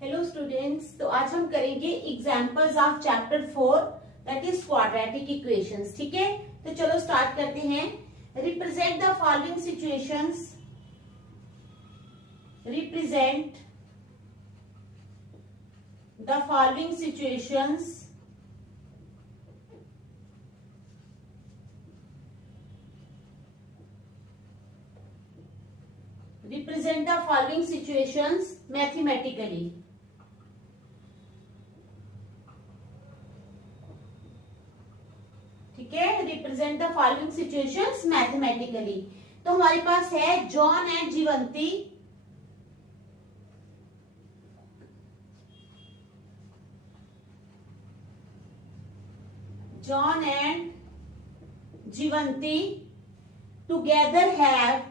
Hello students, तो आज हम करेंगे examples of chapter 4 that is quadratic equations. ठीक है, तो चलो स्टार्ट करते हैं। Represent the following situations. Represent the following situations represent the following situations mathematically। ठीक है, represent the following situations mathematically। तो हमारे पास है John and Jeevanti. John and Jeevanti together have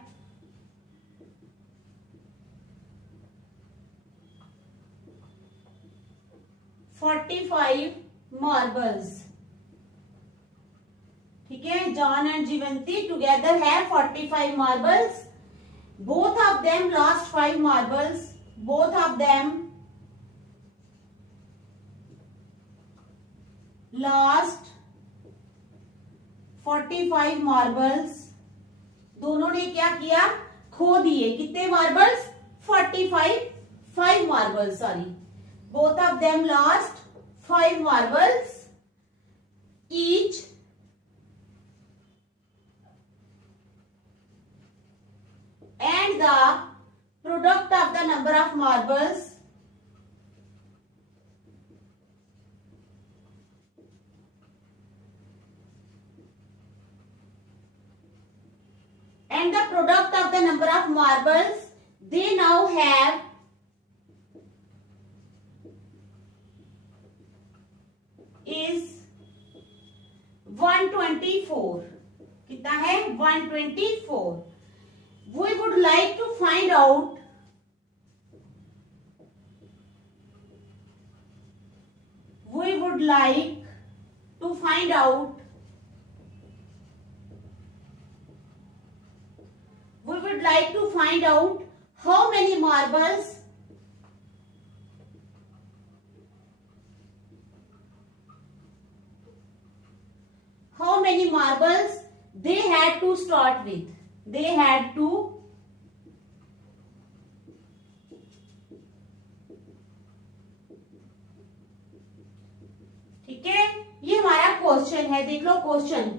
45 marbles. ठीक है, जॉन एंड जीवंती टुगेदर है 45 marbles. Both of them lost 5 marbles. Both of them lost 45 marbles. दोनों ने क्या किया? खो दिए। कितने marbles? 45 5 marbles, sorry. Both of them lost 5 marbles each, and the product of the number of marbles they now have is 124। कितना है? 124। We would like to find out how many marbles they had to start with। they had to ठीक है, ये हमारा question है। देख लो question.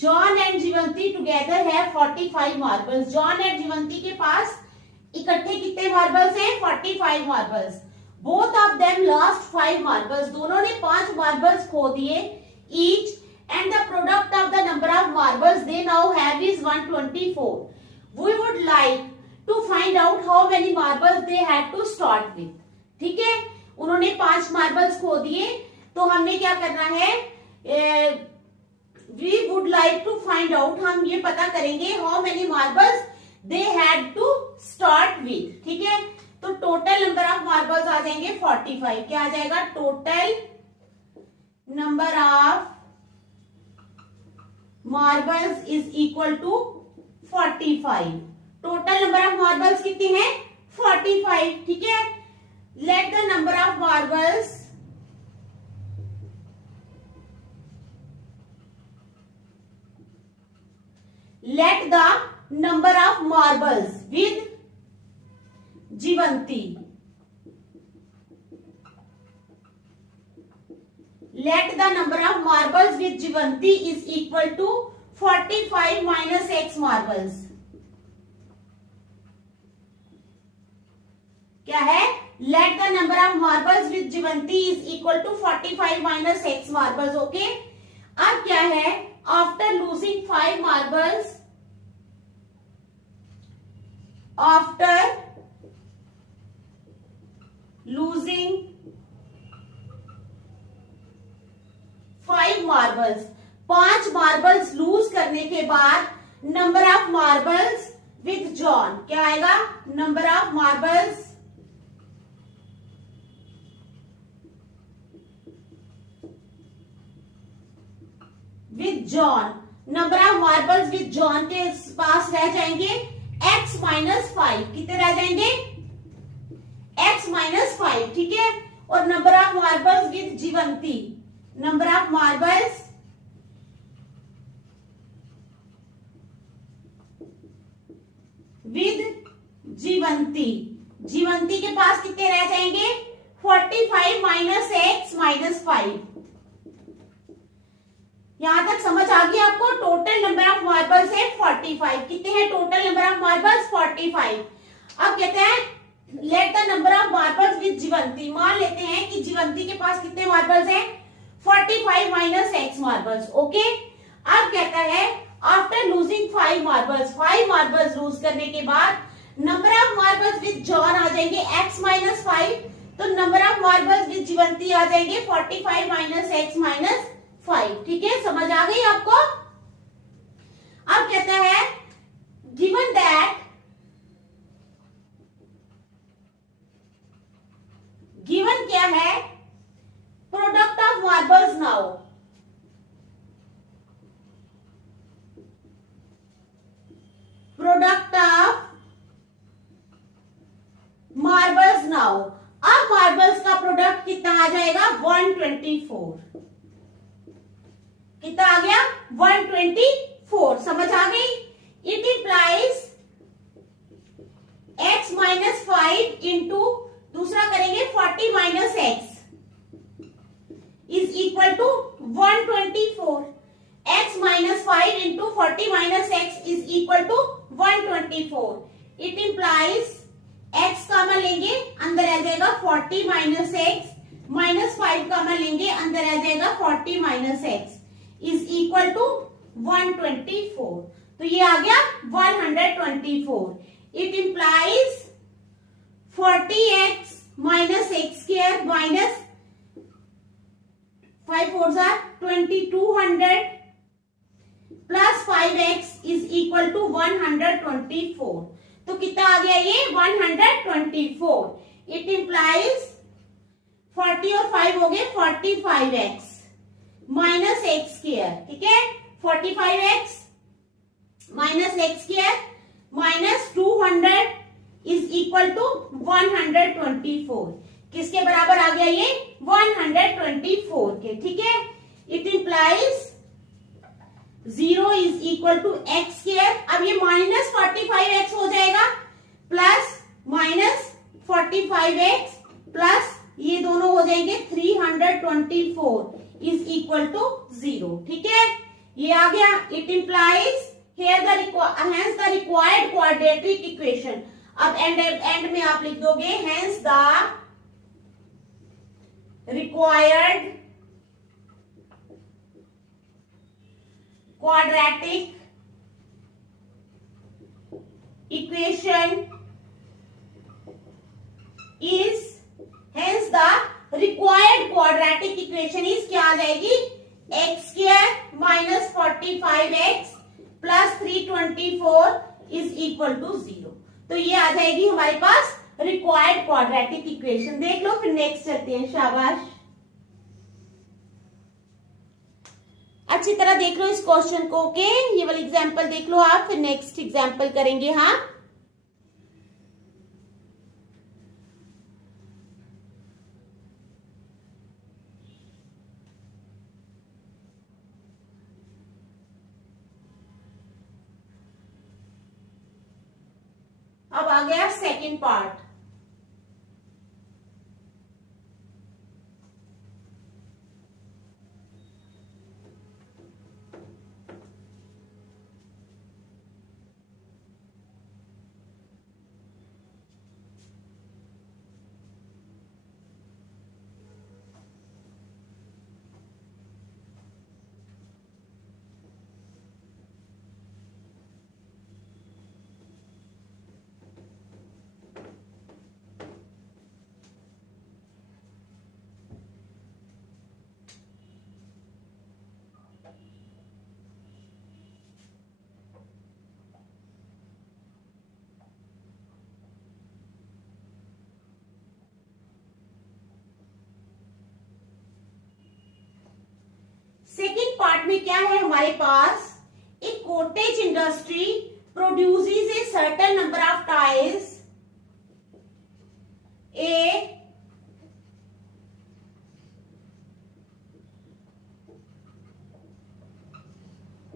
John and Jeevanti together है 45 marbles. John and जीवंती के पास इकट्ठे कितने मार्बल्स हैं? 45 marbles. Both of them lost 5 marbles. दोनों ने 5 मार्बल्स खो दिए each, and the product of the number of marbles they now have is 124। We would like to find out how many marbles they had to start with. ठीक है, उन्होंने 5 marbles खो दिए, तो हमने क्या करना है? We would like to find out, हम ये पता करेंगे how many marbles they had to start with. ठीक है, तो टोटल नंबर ऑफ मार्बल्स आ जाएंगे 45। क्या आ जाएगा? Total number of marbles is equal to 45। Total number of marbles कितने हैं? 45। ठीक है, let the number of marbles with Jivanti. Let the number of marbles with Jivanti is equal to 45 minus x marbles। क्या है? Let the number of marbles with Jivanti is equal to 45 minus x marbles। Okay, अब क्या है? After losing 5 marbles, after losing 5 marbles, 5 marbles lose करने के बाद number of marbles with John क्या आएगा? Number of marbles John, number of marbles with John के पास रह जाएंगे x-5, कितने रह जाएंगे x-5, ठीक है। और number of marbles with Jeevanti, number of marbles with Jeevanti, Jeevanti के पास कितने रह जाएंगे 45 माइनस x माइनस 5। यहां तक समझ आ गया आपको। टोटल नंबर ऑफ मार्बल्स है 45। कितने हैं टोटल नंबर ऑफ मार्बल्स 45। अब कहते हैं let the number of marbles with Jeevanti, मान लेते हैं कि जीवंती के पास कितने मार्बल्स हैं 45 माइनस x मार्बल्स, ओके। अब कहता है after losing 5 marbles, 5 marbles lose करने के बाद number of marbles with John आ जाएंगे x माइनस 5, तो number of marbles with Jeevanti आ जाएंगे 45 माइनस x माइनस 5, ठीक है। समझ आ गई आपको। अब कहता है गिवन दैट गिवन क्या है product of marbles now, product of marbles now. अब मार्बल्स का प्रोडक्ट कितना आ जाएगा 124, कितना आ गया 124, समझ आ गई। It implies x minus 5 into दूसरा करेंगे 40 minus x is equal to 124। x minus 5 into 40 minus x is equal to 124। It implies x common लेंगे अंदर आ जाएगा 40 माइनस x माइनस 5 कॉमन लेंगे अंदर आ जाएगा 40 minus x is equal to 124। तो ये आ गया 124। It implies 40x minus x square minus 5 4 2200 plus 5x is equal to 124। तो कितना आ गया ये 124। इट इंप्लाइज 40 और 5 हो गए 45x माइनस एक्स स्क्वायर, ठीक है। 45x minus x square minus 200 is equal to 124। किसके बराबर आ गया ये 124 के, ठीक है। It implies 0 is equal to x square. अब ये माइनस 45x हो जाएगा प्लस माइनस 45x प्लस ये दोनों हो जाएंगे 324 इज इक्वल टू 0, ठीक है। ये आ गया। It implies here hence the required quadratic equation. अब एंड में आप लिख दोगे hence the required quadratic equation is hence the required quadratic equation is क्या आ जाएगी x square minus 45x plus 324 is equal to 0। तो ये आ जाएगी हमारे पास रिक्वायर्ड क्वाड्रेटिक इक्वेशन। देख लो फिर नेक्स्ट चलते हैं, शाबाश। अच्छी तरह देख लो इस क्वेश्चन को, ओके। ये वाला एग्जाम्पल देख लो आप, फिर नेक्स्ट एग्जाम्पल करेंगे। हाँ, अब आ गया सेकंड पार्ट। में क्या है हमारे पास, a cottage industry produces a certain number of tiles, a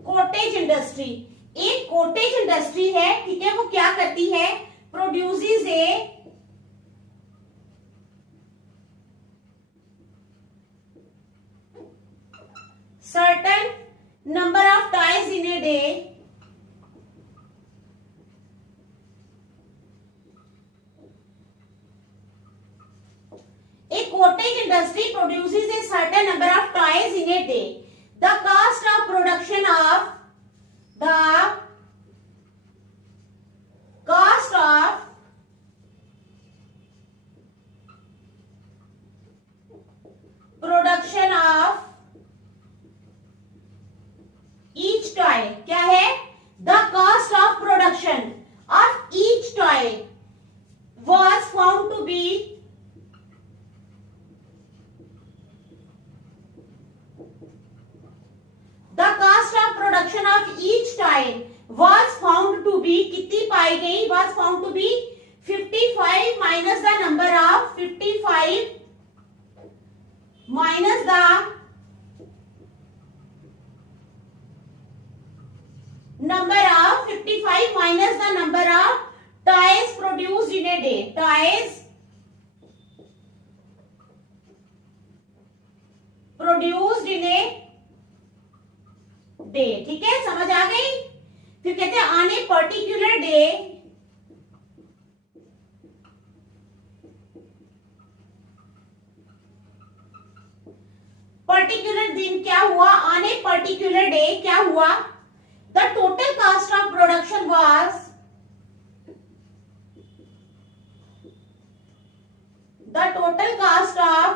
cottage industry, एक कॉटेज इंडस्ट्री है, ठीक है, वो क्या करती है, produces a certain number of tiles in a day, a cottage industry produces a certain number of tiles in a day. The cost of production of each toy क्या है, the cost of production of each toy was found to be the cost of production of each toy was found to be कितनी पाई गई, was found to be 55 minus the number of 55 minus the number of 55 minus the number of toys produced in a day, toys produced in a day, ठीक है, समझ आ गई। फिर कहते हैं on a particular day particular दिन क्या हुआ, ऑन ए पर्टिकुलर डे क्या हुआ, the total cost of production was the total cost of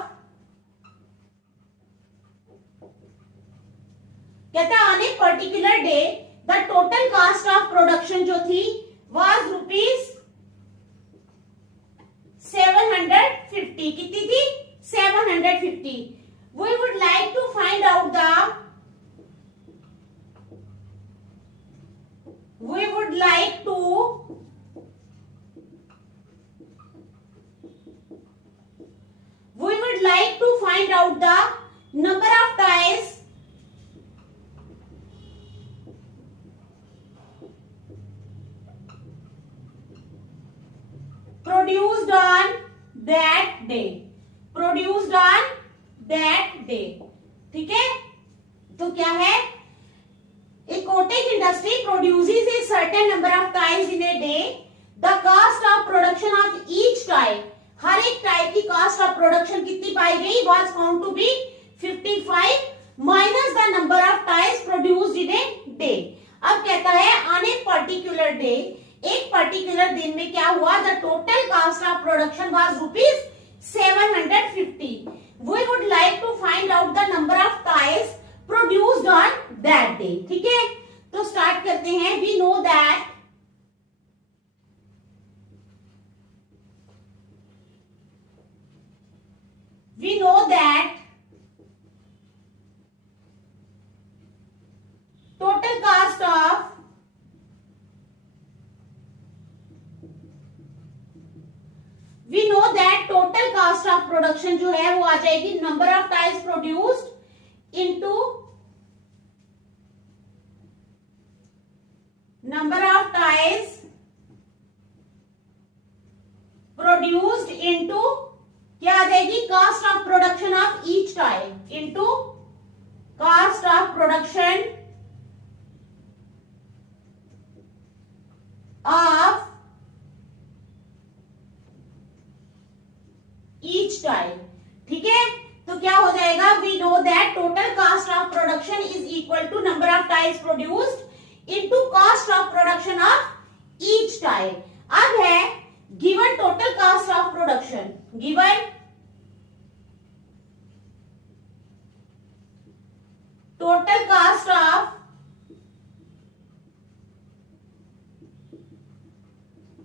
कहता है on a particular day the total cost of production जो थी वाज रुपीज 750, कितनी थी, 750। We would like to find out the we would like to find out the number of tiles produced on that day, ठीक है। तो क्या है, a cottage industry produces a certain number of tiles in a day. The cost of production of each tile, हर एक tile की cost of production कितनी पाई गई, was found to be 55 minus the number of tiles produced in a day. अब कहता है on a particular day, एक particular दिन में क्या हुआ, the total cost of production was rupees 750. We would like to find out the number of tiles produced on that day, ठीक है। तो स्टार्ट करते हैं। we know that total cost of production जो है वो आ जाएगी number of tiles produced into number of tiles produced into क्या आ जाएगी, cost of production of each tile into cost of production of each tile, ठीक है। तो क्या हो जाएगा, we know that total cost of production is equal to number of tiles produced into cost of production of each tile। अब है given total cost of production, given total cost of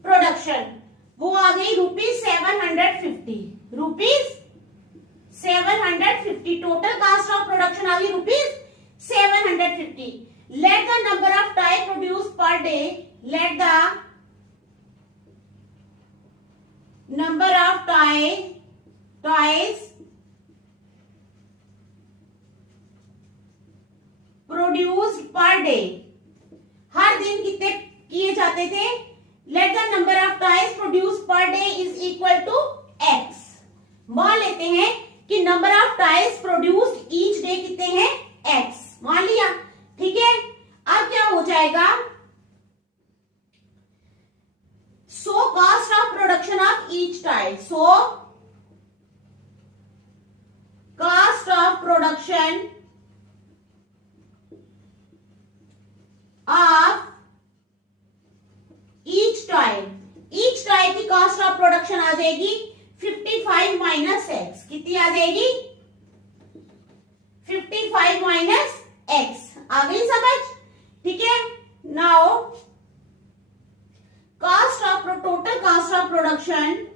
production, वो आ गई ₹750, ₹750 total cost of production आ गई 750. Let the number of toys produced per day, let the number of toys produced per day, हर दिन कितने किए जाते थे? Let the number of toys produced per day is equal to x. मान लेते हैं कि number of toys produced each day कितने हैं? x. मान लिया, ठीक है. अब क्या हो जाएगा? So cost of production of each toy. So cost of production of each toy की कॉस्ट ऑफ प्रोडक्शन आ जाएगी 55 माइनस एक्स. कितनी आ जाएगी? 55 माइनस एक्स. आ गई समझ? ठीक है. Now total cost of production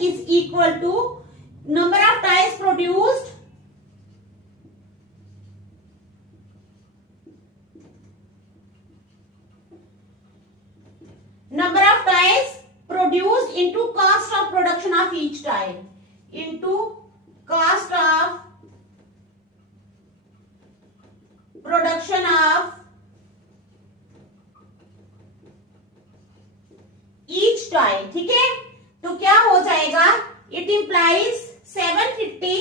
is equal to number of toys produced into cost of production of each toy into cost of production of each toy. ठीक है. तो क्या हो जाएगा? It implies 750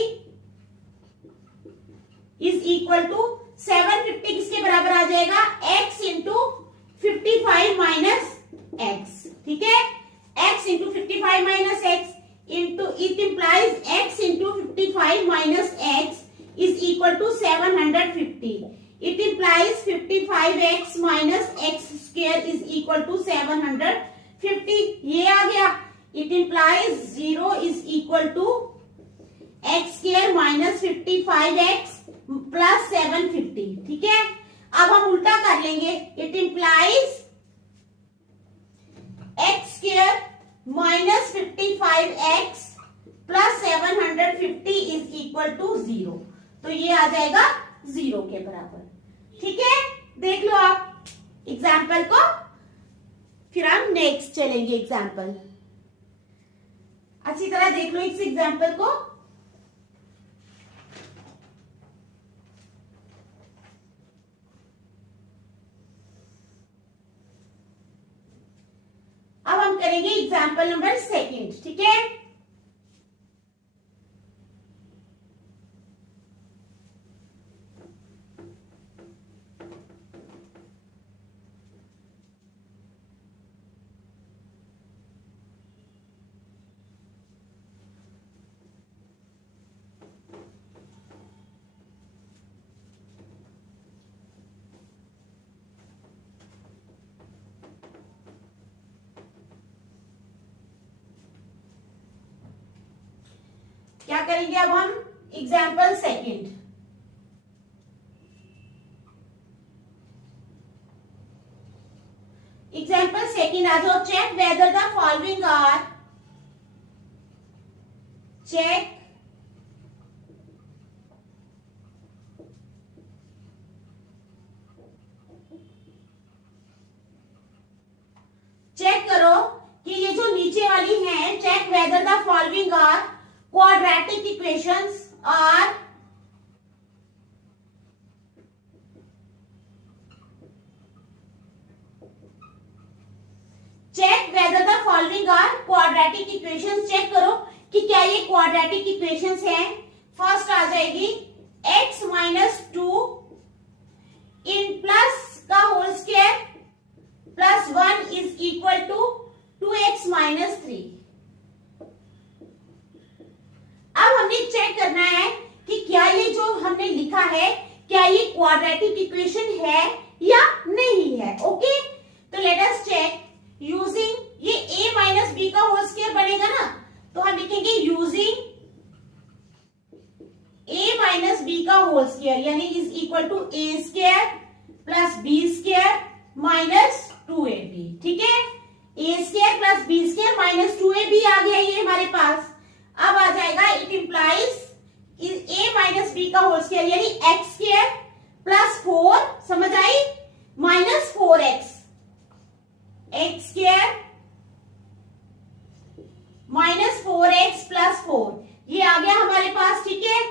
is equal to 750 किसके बराबर आ जाएगा? x into 55 minus x. ठीक है. x into 55 minus x into it implies x into 55 minus x is equal to 750. It implies 55x minus x square is equal to 750. ये आ गया. It implies 0 is equal to x square minus 55x plus 750. ठीक है. अब हम उल्टा कर लेंगे. It implies x square minus 55x plus 750 is equal to 0. तो ये आ जाएगा 0 के बराबर. ठीक है. देख लो आप एग्जाम्पल को, फिर हम नेक्स्ट चलेंगे एग्जाम्पल. अच्छी तरह देख लो इस एग्जाम्पल को. अब हम करेंगे एग्जाम्पल नंबर 2. ठीक है. क्या करेंगे अब हम? एग्जाम्पल 2. एग्जाम्पल 2 आ जाओ. Check whether the following are check करो कि ये जो नीचे वाली है, check whether the following are quadratic equations are check whether the following are quadratic equations. Check करो कि क्या ये quadratic equations हैं. फर्स्ट आ जाएगी x माइनस 2 इन प्लस का whole square plus 1 is equal to 2x minus 3. अब हमने चेक करना है कि क्या ये जो हमने लिखा है क्या ये क्वाड्रेटिक इक्वेशन है या नहीं है. ओके. तो लेट अस चेक यूजिंग ये a माइनस बी का होल स्क्वायर बनेगा ना. तो हम लिखेंगे यूजिंग a माइनस बी का होल स्क्वायर यानी is equal to a square plus b square minus 2ab. ठीक है. a square plus b square minus 2a भी आ गया ये हमारे पास। अब आ जाएगा it implies a minus B का होल स्क्वायर यानी एक्स स्क्वायर प्लस 4, समझ आई, minus 4x, X square minus 4x plus 4, ये आ गया हमारे पास, ठीक है।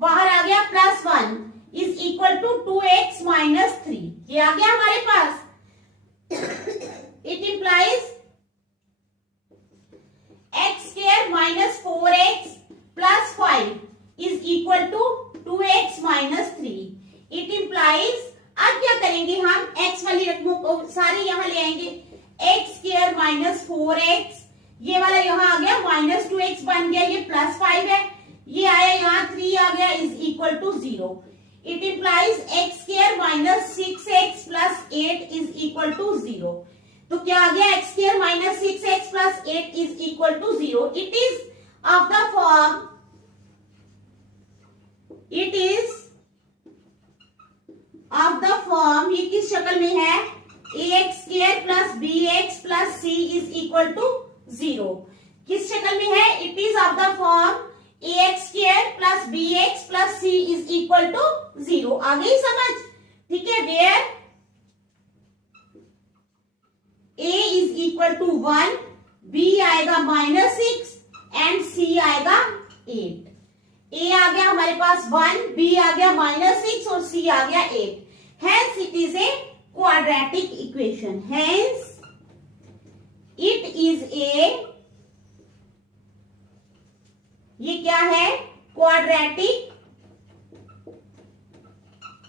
बाहर आ गया plus 1 is equal to 2x minus 3, ये आ गया हमारे पास। It implies x square minus 4x plus 5 is equal to 2x minus 3। It implies, अब क्या करेंगे हम, x वाली रकमों को सारी यहां ले आएंगे, एक्स स्क्वायर माइनस 4x, ये वाला यहां आ गया माइनस 2x बन गया, ये प्लस 5 है, ये आया यहाँ 3 आ गया is equal to 0। It implies x square minus 6x plus 8 is equal to 0। तो क्या आ गया, x square minus 6x plus 8 is equal to 0। It is of the form, it is of the form, ये किस शक्ल में है, ax square plus bx plus c is equal to 0। किस शक्ल में है, it is of the form ax square plus bx plus c is equal to 0। आ गई समझ, ठीक है। Where a is equal to 1, b आएगा माइनस 6 एंड c आएगा 8। a आ गया हमारे पास 1, b आ गया माइनस 6 और c आ गया 8। Hence it is a quadratic equation. Hence it is a, ये क्या है, quadratic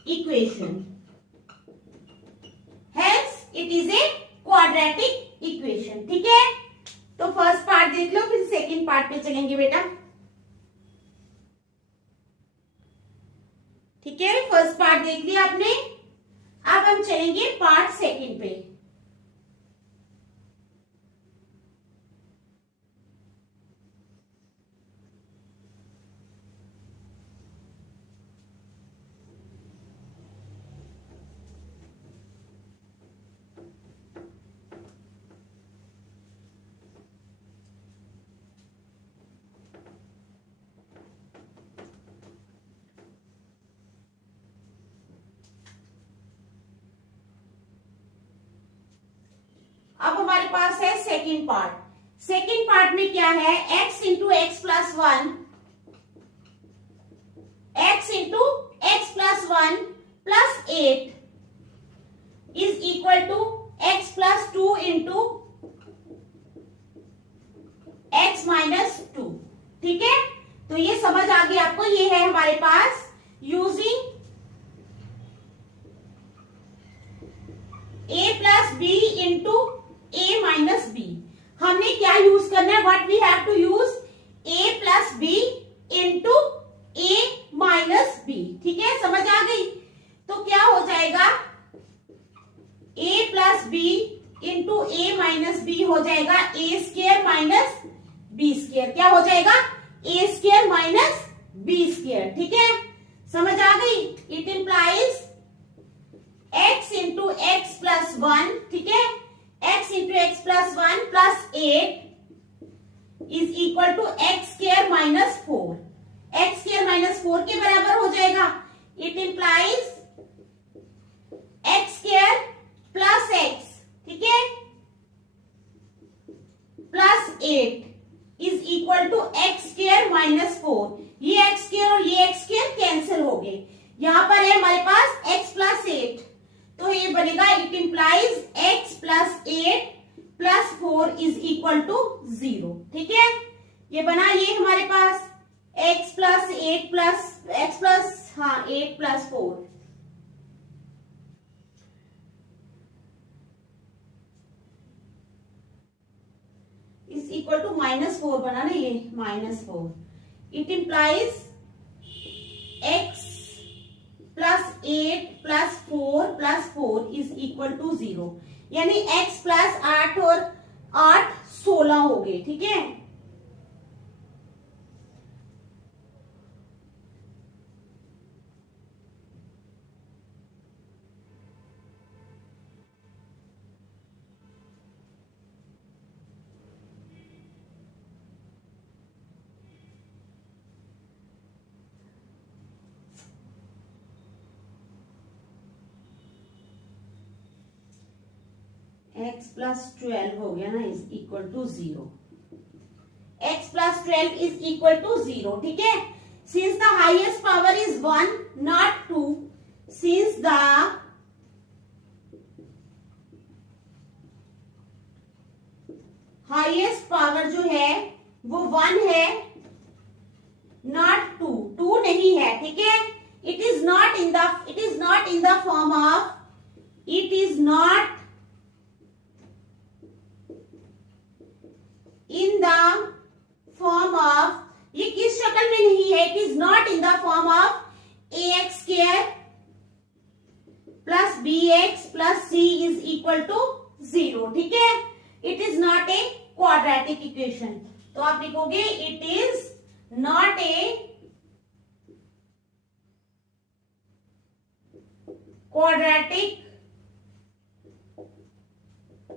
equation. Hence it is a quadratic equation. ठीक है, तो फर्स्ट पार्ट देख लो, फिर सेकंड पार्ट पे चलेंगे बेटा। ठीक है, फर्स्ट पार्ट देख लिया आपने, अब हम चलेंगे पार्ट सेकंड पे। अब हमारे पास है सेकंड पार्ट। सेकंड पार्ट में क्या है, x into x plus 1, x into x plus 1 plus 8 is equal to x plus 2 into x minus 2। ठीक है, तो ये समझ आ गई आपको, ये है हमारे पास using a plus B into a minus B. हमने क्या यूज करना है, what we have to use, a plus B into a minus B. ठीक है, समझ आ गई। तो क्या हो जाएगा, a plus B into a minus b हो जाएगा a square minus b square. क्या हो जाएगा, a square minus b square. ठीक है, समझ आ गई। It implies x into x plus 1, ठीक है, x into x plus 1 plus 8 is equal to x square minus 4। X square minus 4 के बराबर हो जाएगा। It implies x square plus x, ठीक है, plus 8 is equal to x square minus 4। ये x square और ये एक्स स्क्वायर कैंसिल हो गए। यहां पर है हमारे पास x प्लस 8, तो ये बनेगा it implies x plus 8 plus 4 is equal to 0। ठीक है, ये बना ये हमारे पास x plus 8 plus x plus 8 plus 4 is equal to -4 बना ना, ये -4। It implies x plus 8 plus 4 plus 4 is equal to 0, यानी x प्लस 8 और 8 16 हो गए। ठीक है, x प्लस 12 हो गया ना, is equal to 0। x plus 12 is equal to 0, ठीक है। Since the highest power is 1 not 2, since the highest power जो है वो 1 है, नॉट 2, 2 नहीं है, ठीक है। It is not in the form of, it is not in the form of, ये किस शक्ल में नहीं है, it is not in the form of ax square plus bx plus c is equal to 0, ठीक है। It is not a quadratic equation, तो आप लिखोगे it is not a quadratic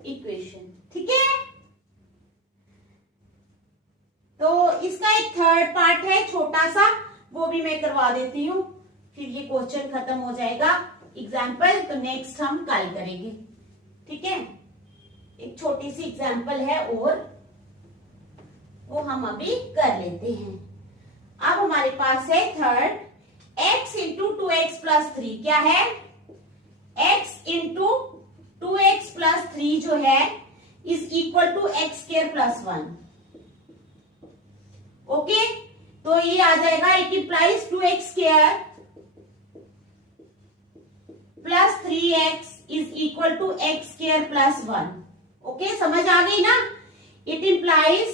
equation, ठीक है। तो इसका एक थर्ड पार्ट है छोटा सा, वो भी मैं करवा देती हूँ, फिर ये क्वेश्चन खत्म हो जाएगा एग्जाम्पल, तो नेक्स्ट हम कल करेंगे, ठीक है। एक छोटी सी एग्जाम्पल है और वो हम अभी कर लेते हैं। अब हमारे पास है third, x into 2x plus 3, क्या है, x इंटू 2x प्लस 3 जो है is equal to x square plus 1, okay. तो ये आ जाएगा, it implies 2x square plus 3x is equal to x square plus 1, okay, समझ आ गई ना। It implies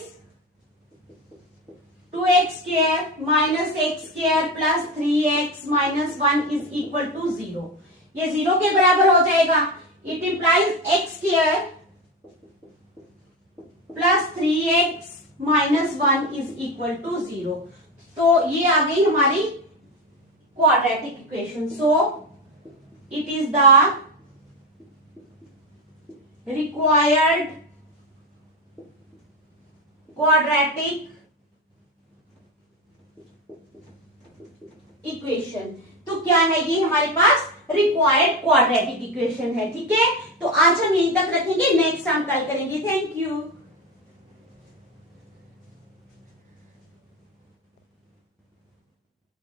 2x square minus x square plus 3x minus 1 is equal to 0, ये 0 के बराबर हो जाएगा। It implies x square plus 3x minus 1 is equal to 0, तो ये आ गई हमारी quadratic equation. So it is the required quadratic equation. तो क्या है, ये हमारे पास रिक्वायर्ड क्वाड्रेटिक इक्वेशन है, ठीक है। तो आज हम यहीं तक रखेंगे, नेक्स्ट हम कल करेंगे। Thank you.